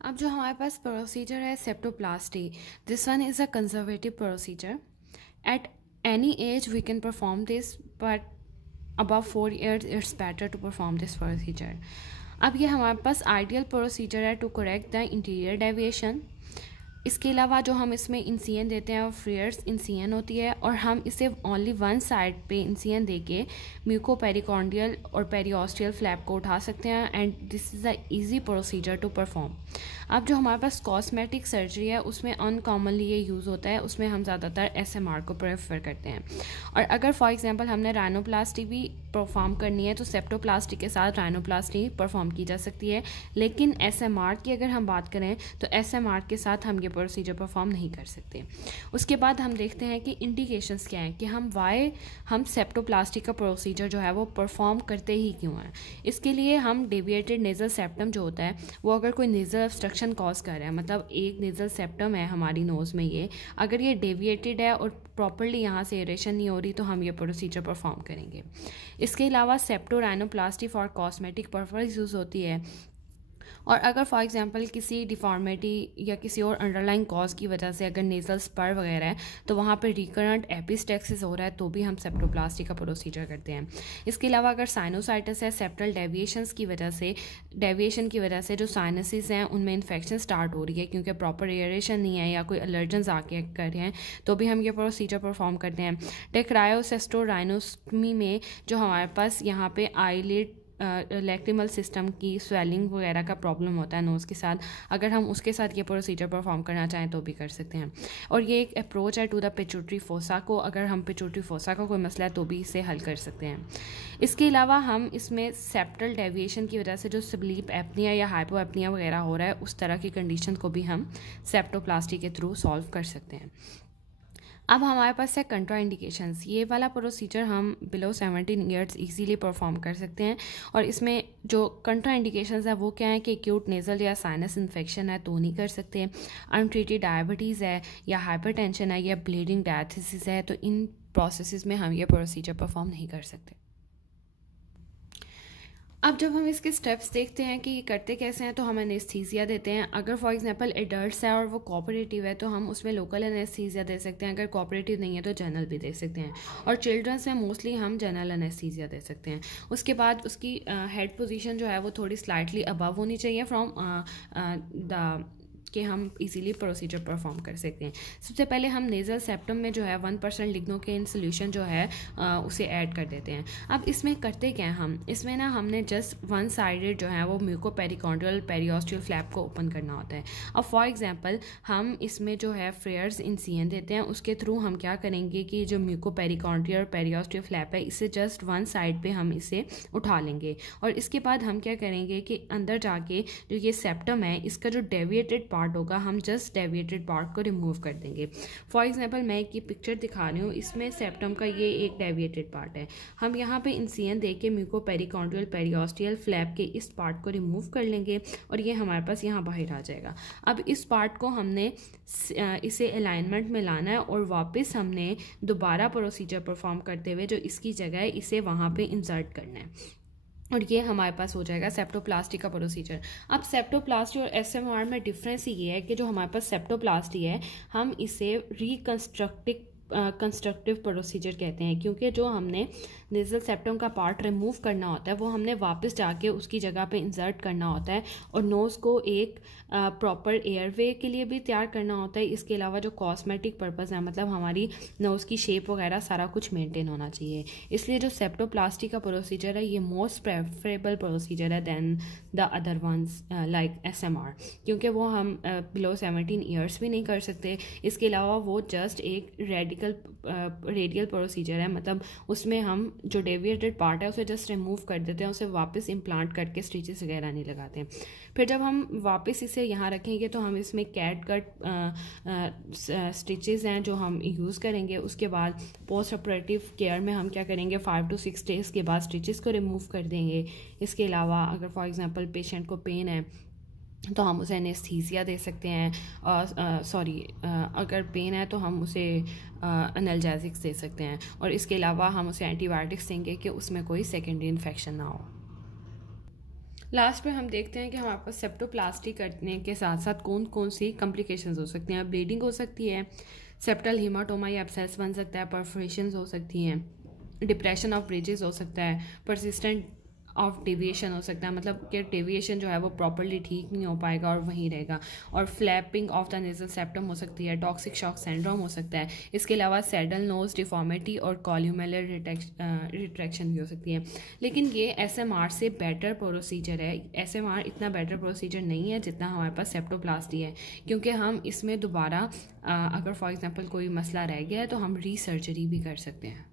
अब जो हमारे पास प्रोसीजर है septoplasty, this one is a conservative procedure. At any age we can perform this, but above 4 years it's better to perform this procedure. अब ये हमारे पास आइडियल प्रोसीजर है to correct the interior deviation. इसके अलावा जो हम इसमें इंसियन देते हैं वो फ्रीयर्स इंसियन होती है, और हम इसे ओनली वन साइड पे इंसियन देके म्यूकोपेरिकॉन्डियल और पेरियोस्टियल फ्लैप को उठा सकते हैं, and this is a easy procedure to perform. अब जो हमारे पास कॉस्मेटिक सर्जरी है उसमें अनकॉमनली ये यूज़ होता है, उसमें हम ज़्यादातर SMR को प्रेफर करते हैं. और अगर फॉर एग्जांपल हमने राइनोप्लास्टी भी परफॉर्म करनी है तो सेप्टोप्लास्टी के साथ राइनोप्लास्टी परफॉर्म की जा सकती है. लेकिन SMR की अगर हम बात करें तो SMR के साथ हम ये प्रोसीजर परफॉर्म नहीं कर सकते. उसके बाद हम देखते हैं कि इंडिकेशंस क्या हैं, कि हम सेप्टोप्लास्टी का प्रोसीजर जो है वो परफॉर्म करते ही क्यों हैं. इसके लिए हम डेविएटेड नेजल सेप्टम जो होता है वो अगर कोई नेजल ऑब्स्ट्रक्शन कॉज कर रहा है, मतलब एक नेजल सेप्टम है हमारी नोज़ में, ये अगर ये डेविएटेड है और प्रॉपरली यहाँ से एरेशन नहीं हो रही तो हम ये प्रोसीजर परफॉर्म करेंगे. इसके अलावा सेप्टोराइनोप्लास्टी फॉर कॉस्मेटिक पर्पस यूज़ होती है, और अगर फॉर एग्जांपल किसी डिफॉर्मिटी या किसी और अंडरलाइन कॉज की वजह से अगर नेजल स्पर वगैरह है तो वहाँ पर रिकरेंट एपिस्टेक्सिस हो रहा है तो भी हम सेप्टोप्लास्टी का प्रोसीजर करते हैं. इसके अलावा अगर साइनोसाइटिस है, सेप्टल डेविएशन की वजह से जो साइनसिस हैं उनमें इन्फेक्शन स्टार्ट हो रही है क्योंकि प्रॉपर एयरेशन नहीं है या कोई एलर्जेंस आके कर रहे हैं तो भी हम ये प्रोसीजर परफॉर्म करते हैं. टेक्रायोसेस्टोराइनोस्टमी में जो हमारे पास यहाँ पे आईलिड लैक्रिमल सिस्टम की स्वेलिंग वगैरह का प्रॉब्लम होता है नोज़ के साथ, अगर हम उसके साथ ये प्रोसीजर परफॉर्म करना चाहें तो भी कर सकते हैं. और ये एक अप्रोच है टू द पिट्यूटरी फोसा को, अगर हम पिट्यूटरी फोसा का कोई मसला है तो भी इसे हल कर सकते हैं. इसके अलावा हम इसमें सेप्टल डेविएशन की वजह से जो स्लीप एपनिया या हाइपो एपनिया वगैरह हो रहा है उस तरह की कंडीशन को भी हम सेप्टोप्लास्टी के थ्रू सॉल्व कर सकते हैं. अब हमारे पास है कंट्रा इंडिकेशंस. ये वाला प्रोसीजर हम बिलो 17 ईयर्स इजीली परफॉर्म कर सकते हैं, और इसमें जो कंट्रा इंडिकेशंस है वो क्या है कि एक्यूट नेजल या साइनस इन्फेक्शन है तो नहीं कर सकते, अनट्रीटेड डायबिटीज़ है या हाइपरटेंशन है या ब्लीडिंग डायथिसिस है तो इन प्रोसेसेस में हम ये प्रोसीजर परफॉर्म नहीं कर सकते. अब जब हम इसके स्टेप्स देखते हैं कि ये करते कैसे हैं तो हम एनेस्थीसिया देते हैं. अगर फॉर एग्जांपल एडल्ट्स है और वो कोऑपरेटिव है तो हम उसमें लोकल एनेस्थीसिया दे सकते हैं, अगर कोऑपरेटिव नहीं है तो जनरल भी दे सकते हैं, और चिल्ड्रंस में मोस्टली हम जनरल एनेस्थीसिया दे सकते हैं. उसके बाद उसकी हेड पोजीशन जो है वो थोड़ी स्लाइटली अबव होनी चाहिए फ्रॉम द कि हम इजीली प्रोसीजर परफॉर्म कर सकते हैं. सबसे पहले हम नेजल सेप्टम में जो है 1% लिग्नोकेन सोल्यूशन जो है उसे ऐड कर देते हैं. अब इसमें करते क्या हैं हम, इसमें ना हमने जस्ट वन साइडेड जो है वो म्यूकोपेरिकॉन्डियल पेरियोस्टियल फ्लैप को ओपन करना होता है. अब फॉर एग्जांपल हम इसमें जो है फ्रेयर्स इंसियन देते हैं, उसके थ्रू हम क्या करेंगे कि जो म्यूकोपेरिकॉन्डियल पेरियोस्टियल फ्लैप है इसे जस्ट वन साइड पे हम इसे उठा लेंगे, और इसके बाद हम क्या करेंगे कि अंदर जाके जो ये सेप्टम है इसका जो डेविएटेड पार्ट होगा हम जस्ट डेविएटेड पार्ट को रिमूव कर देंगे. फॉर एग्जांपल मैं एक पिक्चर दिखा रही हूँ, इसमें सेप्टम का ये एक डेविएटेड पार्ट है. हम यहाँ पे इंसियन दे के म्यूकोपेरिकॉन्डियल पेरियोस्टियल फ्लैप के इस पार्ट को रिमूव कर लेंगे और ये हमारे पास यहाँ बाहर आ जाएगा. अब इस पार्ट को हमने इसे अलाइनमेंट में लाना है और वापस हमने दोबारा प्रोसीजर परफॉर्म करते हुए जो इसकी जगह है इसे वहाँ पे इंसर्ट करना है, और ये हमारे पास हो जाएगा सेप्टोप्लास्टी का प्रोसीजर. अब सेप्टोप्लास्टी और SMR में डिफरेंस ये है कि जो हमारे पास सेप्टोप्लास्टी है हम इसे कंस्ट्रक्टिव प्रोसीजर कहते हैं, क्योंकि जो हमने नेजल सेप्टम का पार्ट रिमूव करना होता है वो हमने वापस जाके उसकी जगह पे इंसर्ट करना होता है, और नोज़ को एक प्रॉपर एयरवे के लिए भी तैयार करना होता है. इसके अलावा जो कॉस्मेटिक पर्पज़ है, मतलब हमारी नोज़ की शेप वगैरह सारा कुछ मेंटेन होना चाहिए, इसलिए जो सेप्टोप्लास्टी का प्रोसीजर है ये मोस्ट प्रेफरेबल प्रोसीजर है than the other ones like SMR, क्योंकि वो हम बिलो 17 ईयर्स भी नहीं कर सकते. इसके अलावा वो जस्ट एक रेडियल प्रोसीजर है, मतलब उसमें हम जो डेविएटेड पार्ट है उसे जस्ट रिमूव कर देते हैं, उसे वापस इम्प्लांट करके स्टिचेस वगैरह नहीं लगाते हैं. फिर जब हम वापस इसे यहाँ रखेंगे तो हम इसमें कैट कट स्टिचेस हैं जो हम यूज़ करेंगे. उसके बाद पोस्ट ऑपरेटिव केयर में हम क्या करेंगे 5 to 6 डेज़ के बाद स्टिचेस को रिमूव कर देंगे. इसके अलावा अगर फॉर एग्जांपल पेशेंट को पेन है तो हम उसे एनेस्थीसिया दे सकते हैं, अगर पेन है तो हम उसे एनाल्जेसिक्स दे सकते हैं, और इसके अलावा हम उसे एंटीबायोटिक्स देंगे कि उसमें कोई सेकेंडरी इन्फेक्शन ना हो. लास्ट में हम देखते हैं कि हमारे पास सेप्टोप्लास्टी करने के साथ साथ कौन कौन सी कॉम्प्लिकेशंस हो सकती हैं। ब्लीडिंग हो सकती है, सेप्टल हीमाटोमा या एब्सेस बन सकता है, परफोरेशंस हो सकती हैं, डिप्रेशन ऑफ ब्रिजेस हो सकता है, परसिस्टेंट ऑफ डेविएशन हो सकता है, मतलब कि डेविएशन जो है वो प्रॉपरली ठीक नहीं हो पाएगा और वहीं रहेगा, और flapping of the nasal septum हो सकती है, टॉक्सिक शॉक सिंड्रोम हो सकता है। इसके अलावा सैडल नोज डिफॉर्मिटी और कॉल्यूमेलर रिट्रैक्शन भी हो सकती है। लेकिन ये एसएमआर से बेटर प्रोसीजर है। एसएमआर इतना बेटर प्रोसीजर नहीं है जितना हमारे पास सेप्टोप्लास्टी है, क्योंकि हम इसमें दोबारा अगर फॉर एग्जांपल कोई मसला रह गया है तो हम रीसर्जरी भी कर सकते हैं।